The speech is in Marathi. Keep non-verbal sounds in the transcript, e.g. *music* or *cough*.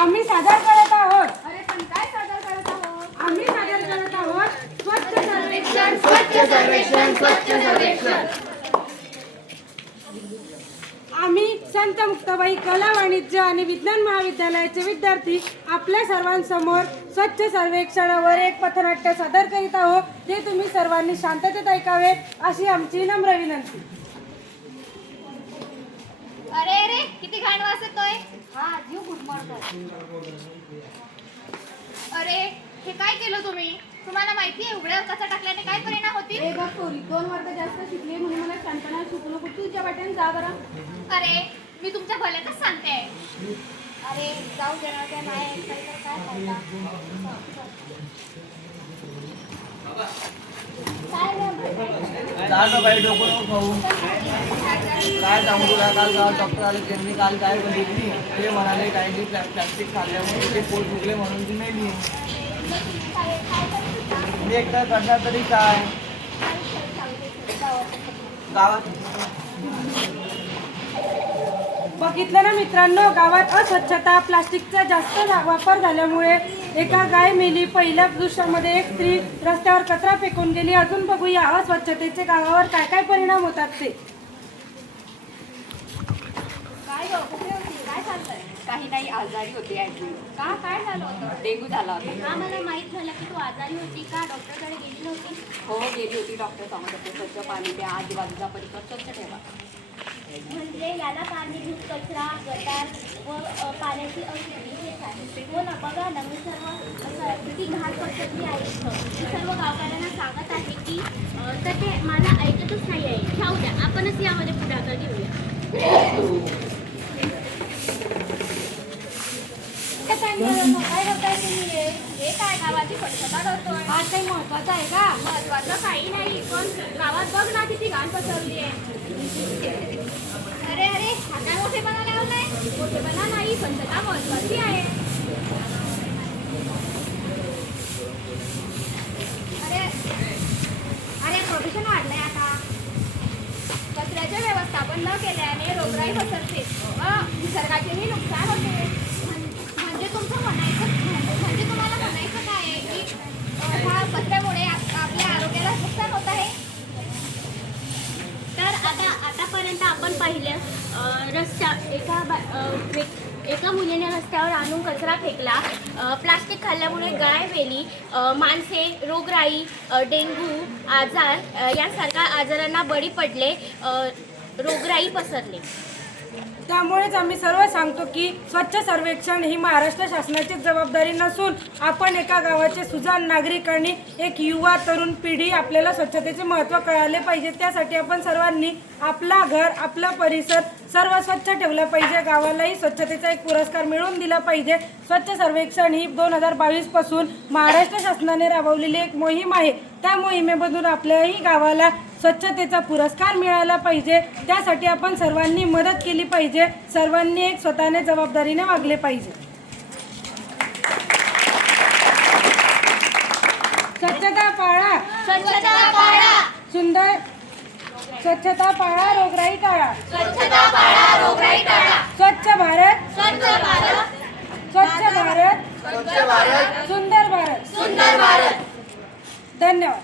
आम्ही सादर करत आहोत आम्ही सादर करत आहोत स्वच्छ सर्वेक्षण स्वच्छ सर्वेक्षण स्वच्छ सर्वेक्षण आम्ही संत मुक्ताबाई कला वाणिज्य आणि विज्ञान महाविद्यालयाचे विद्यार्थी आपल्या सर्वांसमोर स्वच्छ सर्वेक्षणावर एक पथनाट्य सादर करीत आहोत ते तुम्ही सर्वांनी शांततेत ऐकावे अशी आमची नम्र विनंती. अरे अरे किती घाण वास येतोय. हा जीव गुदमरतो अरे हे काय केलं तुम्ही? तुम्हाला माहिती आहे उघड्यावर कचरा टाकल्याने काय परिणाम होतील? ए बघ पोरी दोन वर्ग जास्त शिकले म्हणून मला शांतपणा शिकू नको तुझ्या वाटेने जा बरं. अरे मी तुमच्या भल्यातच सांगते. अरे जाऊ देणार काय नाही तर काय फायदा? जा ना बाई डोकं नको खाऊ? काय सांगू तुला? काल गावात डॉक्टर आले त्यांनी काल काय बघितली ते म्हणाले काही प्लास्टिक खाल्ल्यामुळे ते पोट दुखले म्हणून ती मेली. मी एकटा करणार तरी काय? गावात बघितलं ना मित्रांनो गावात अस्वच्छता प्लास्टिकचा जास्त वापर झाल्यामुळे एका गाय मेली. पहिल्या दृश्यामध्ये एक स्त्री रस्त्यावर कचरा फेकून गेली. अजून बघूया अस्वच्छतेचे गावावर काय काय परिणाम होतात ते. काय गं कुठे होती? काय चाललंय काही नाही आजारी होती ऍडमिट का? काय झालं होतं? डेंग्यू झाला होता. आम्हाला माहीत झालं की तू आजारी होती का? डॉक्टरकडे गेली नव्हती? हो गेली होती डॉक्टर. सांगत होते स्वच्छ पाणी द्या आजूबाजूचा परिसर स्वच्छ ठेवा. म्हणजे याला कारणीभूत कचरा गटार व पाण्याची अशुद्धी हेच आहे हो ना बघा ना मी सर्व किती घाण पद्धती आहे मी सर्व गावकऱ्यांना सांगत आहे की तर ते मला ऐकतच नाही आहे जाऊ द्या आपणच यामध्ये पुढाकार घेऊया *coughs* काय करताय तुम्ही हे? गावाची स्वच्छता करतोय हा काही महत्वाचं आहे का? महत्वाचं काही नाही पण गावात बघ ना किती घाण पसरली आहे. अरे अरे हा काय मोठेपणा लावलाय? मोठेपणा नाही स्वच्छता महत्वाची आहे. अरे अरे प्रदूषण वाढलंय आता. कचऱ्याचे व्यवस्थापन न केल्याने रोगराई पसरते. व निसर्गाचेही नुकसान होते म्हण- म्हणजे तुमचं म्हणायचं म्हणजे म्हणजे तुम्हाला म्हणायचं काय आहे की अ, ह्या कचऱ्यामुळे आप- आपल्या आरोग्याला नुकसान होत आहे तर आता पाहिल्या. रस्त्या एका बा एका मुलीने रस्त्यावर आणून कचरा फेकला. प्लास्टिक खाल्ल्यामुळे गाय वेली. माणसे रोगराई डेंगू डेंग्यू आजार यासारख्या आजारांना बळी पडले. रोगराई पसरली. त्यामुळेच आम्ही सर्व सांगतो की स्वच्छ सर्वेक्षण ही महाराष्ट्र शासनाची जबाबदारी नसून आपण एका गावाचे सुजाण नागरिक आणि एक युवा तरुण पिढी आपल्याला स्वच्छतेचे महत्त्व कळाले पाहिजे. त्यासाठी आपण सर्वांनी आपला घर आपला परिसर सर्व स्वच्छ ठेवला पाहिजे. गावालाही स्वच्छतेचा एक पुरस्कार मिळवून दिला पाहिजे. स्वच्छ सर्वेक्षण ही दोन हजार बावीसपासून महाराष्ट्र शासनाने राबवलेली एक मोहीम आहे. त्या मोहिमेमधून आपल्याही गावाला स्वच्छतेचा पुरस्कार मिळाला पाहिजे. त्यासाठी आपण सर्वांनी मदत केली पाहिजे. सर्वांनी एक स्वतःने जबाबदारीने वागले पाहिजे. स्वच्छता पाळा. स्वच्छता पाळा. सुंदर. स्वच्छता पाळा रोगराई टाळा. स्वच्छता पाळा रोगराई टाळा. स्वच्छ भारत. स्वच्छ भारत. स्वच्छ भारत. स्वच्छ भारत. सुंदर भारत. सुंदर भारत. धन्यवाद.